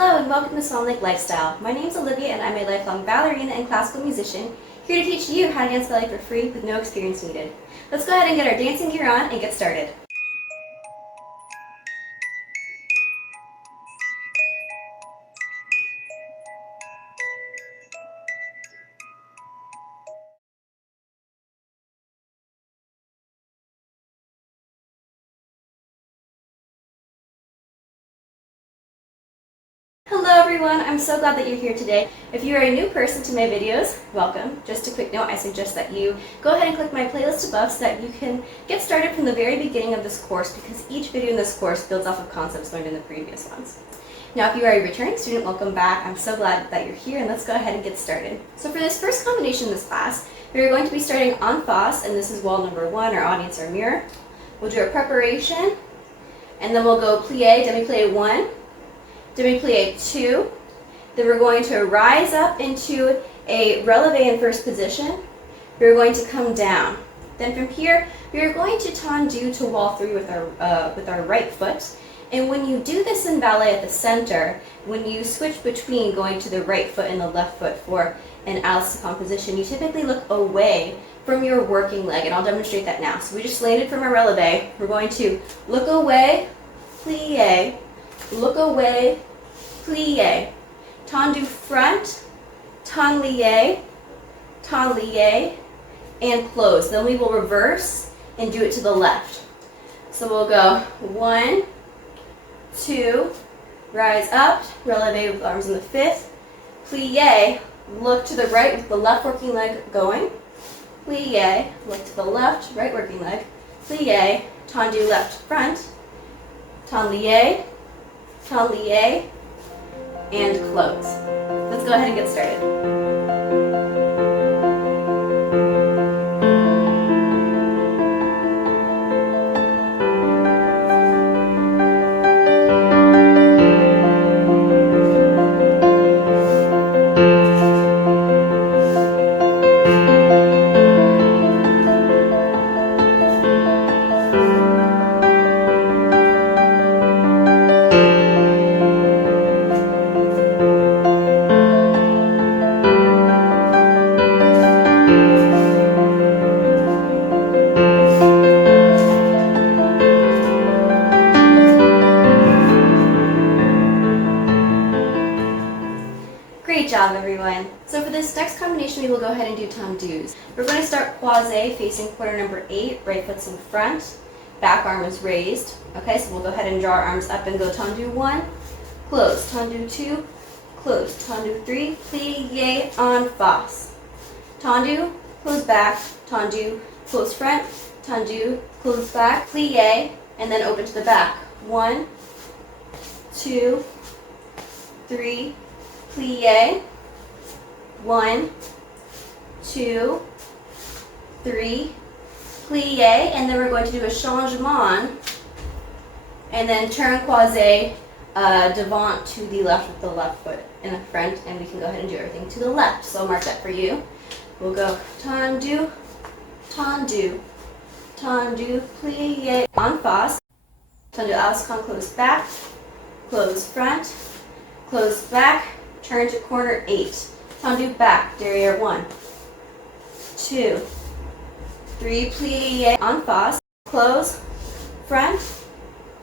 Hello and welcome to Swan Lake Lifestyle. My name is Olivia and I'm a lifelong ballerina and classical musician, here to teach you how to dance ballet for free with no experience needed. Let's go ahead and get our dancing gear on and get started. Hello everyone, I'm so glad that you're here today. If you are a new person to my videos, welcome. Just a quick note, I suggest that you go ahead and click my playlist above so that you can get started from the very beginning of this course, because each video in this course builds off of concepts learned in the previous ones. Now if you are a returning student, welcome back. I'm so glad that you're here, and let's go ahead and get started. So for this first combination in this class, we're going to be starting en face, and this is wall number 1, our audience, our mirror. We'll do our preparation, and then we'll go plie, demi-plie 1, demi-plie 2, then we're going to rise up into a relevé in first position. We're going to come down. Then from here, we are going to tendu to wall 3 with our right foot. And when you do this in ballet at the center, when you switch between going to the right foot and the left foot for an Alice composition, you typically look away from your working leg, and I'll demonstrate that now. So we just landed from our relevé. We're going to look away, plie, look away, plie, tendu front, tendu, and close. Then we will reverse and do it to the left. So we'll go 1, 2, rise up, relevé with arms in the 5th, plie, look to the right with the left working leg going, plie, look to the left, right working leg, plie, tendu left front, tendu, and close. Let's go ahead and get started. Great job, everyone. So for this next combination, we will go ahead and do tendus. We're going to start croisé, facing quarter number 8, right foot's in front, back arm is raised. Okay, so we'll go ahead and draw our arms up and go tendu 1, close, tendu 2, close, tendu 3, plie en face. Tendu, close back, tendu, close front, tendu, close back, plie, and then open to the back. 1, 2, 3, plie, 1, 2, 3, plie, and then we're going to do a changement, and then turn croisé devant to the left with the left foot in the front, and we can go ahead and do everything to the left. So I'll mark that for you. We'll go tendu, tendu, tendu, plie, en face, tendu Alice, close back, close front, close back, turn to corner 8. Tendu back, derrière 1, 2, 3, plie en face, close front,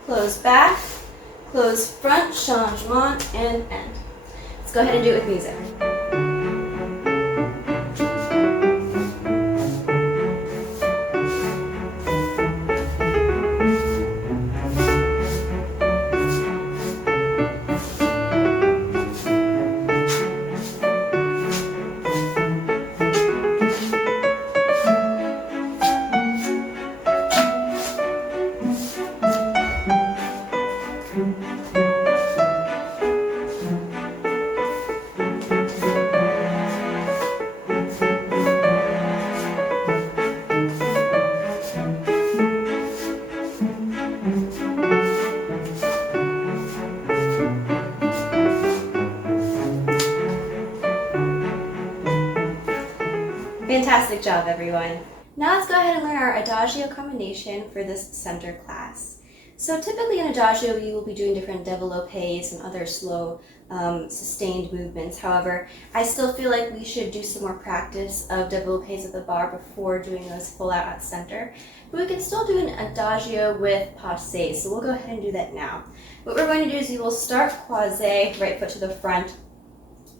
close back, close front, changement, and end. Let's go ahead and do it with music. Fantastic job, everyone. Now let's go ahead and learn our Adagio Combination for this center class. So typically in Adagio, you will be doing different développés and other slow, sustained movements. However, I still feel like we should do some more practice of développés at the bar before doing those full out at center. But we can still do an Adagio with passe, so we'll go ahead and do that now. What we're going to do is we will start croisé, right foot to the front,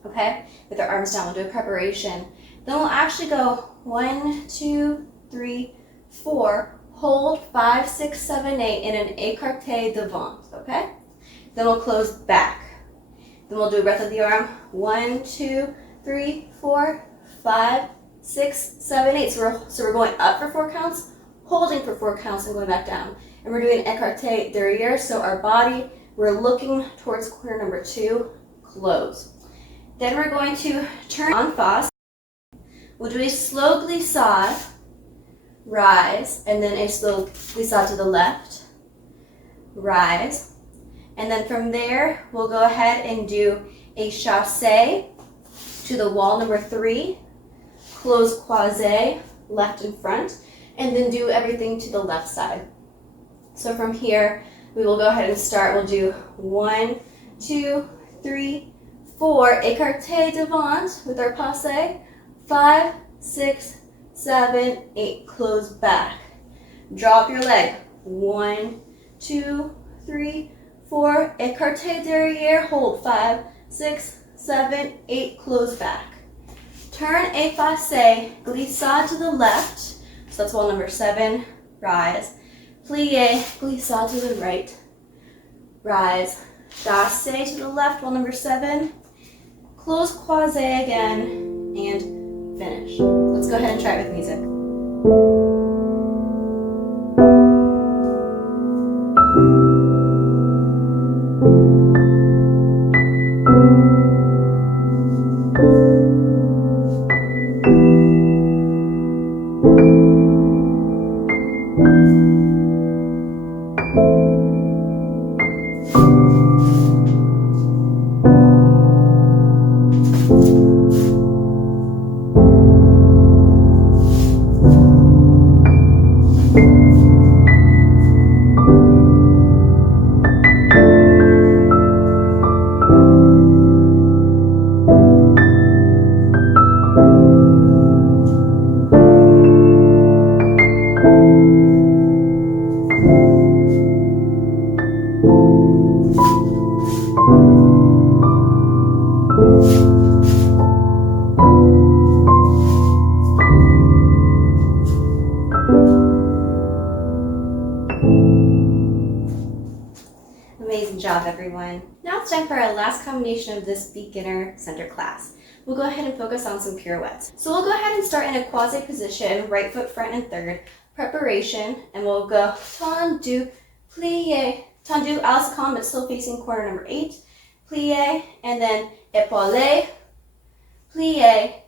okay, with our arms down. We'll do a preparation. Then we'll actually go 1, 2, 3, 4, hold 5, 6, 7, 8 in an écarté devant, okay? Then we'll close back. Then we'll do a breath of the arm. 1, 2, 3, 4, 5, 6, 7, 8. So we're going up for 4 counts, holding for 4 counts, and going back down. And we're doing écarté derrière, so our body, we're looking towards corner number 2, close. Then we're going to turn en face. We'll do a slow glissade, rise, and then a slow glissade to the left, rise. And then from there, we'll go ahead and do a chassé to the wall number 3, close croisé, left and front, and then do everything to the left side. So from here, we will go ahead and start. We'll do 1, 2, 3, 4, écarté devant with our passe, 5, 6, 7, 8, close back. Drop your leg. 1, 2, 3, 4, écarté derrière, hold 5, 6, 7, 8, close back. Turn effacé, glissade to the left, so that's wall number 7, rise. Plié, glissade to the right, rise. Chassé to the left, wall number 7, close croisé again, and finish. Let's go ahead and try it with music. Amazing job, everyone. Now it's time for our last combination of this beginner center class. We'll go ahead and focus on some pirouettes. So we'll go ahead and start in a croisé position, right foot front and third, preparation, and we'll go tendu, plié, tendu à la seconde, but still facing corner number 8, plié, and then épaulé, plié,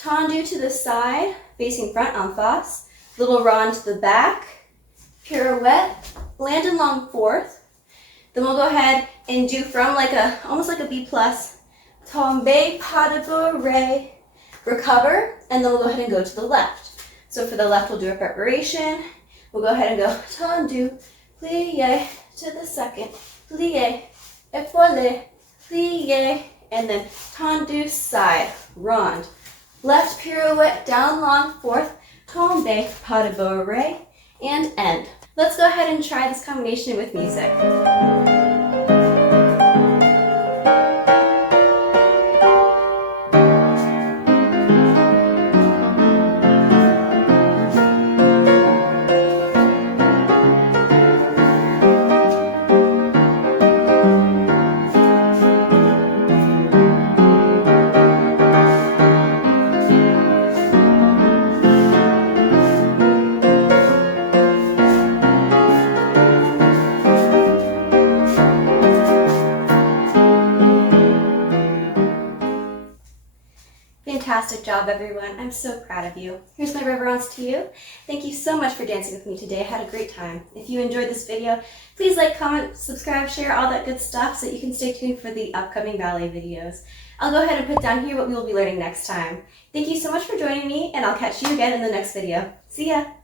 tendu to the side, facing front en face, little rond to the back, pirouette, land in long fourth. Then we'll go ahead and do from almost like a B+, tombe, pas de bourrée, recover, and then we'll go ahead and go to the left. So for the left, we'll do a preparation. We'll go ahead and go tendu, plié, to the second, plié, épaulé, plié, and then tendu side, rond. Left pirouette, down long fourth, tombe, pas de bourrée, and end. Let's go ahead and try this combination with music. Fantastic job, everyone. I'm so proud of you. Here's my reverence to you. Thank you so much for dancing with me today. I had a great time. If you enjoyed this video, please like, comment, subscribe, share, all that good stuff so that you can stay tuned for the upcoming ballet videos. I'll go ahead and put down here what we will be learning next time. Thank you so much for joining me, and I'll catch you again in the next video. See ya!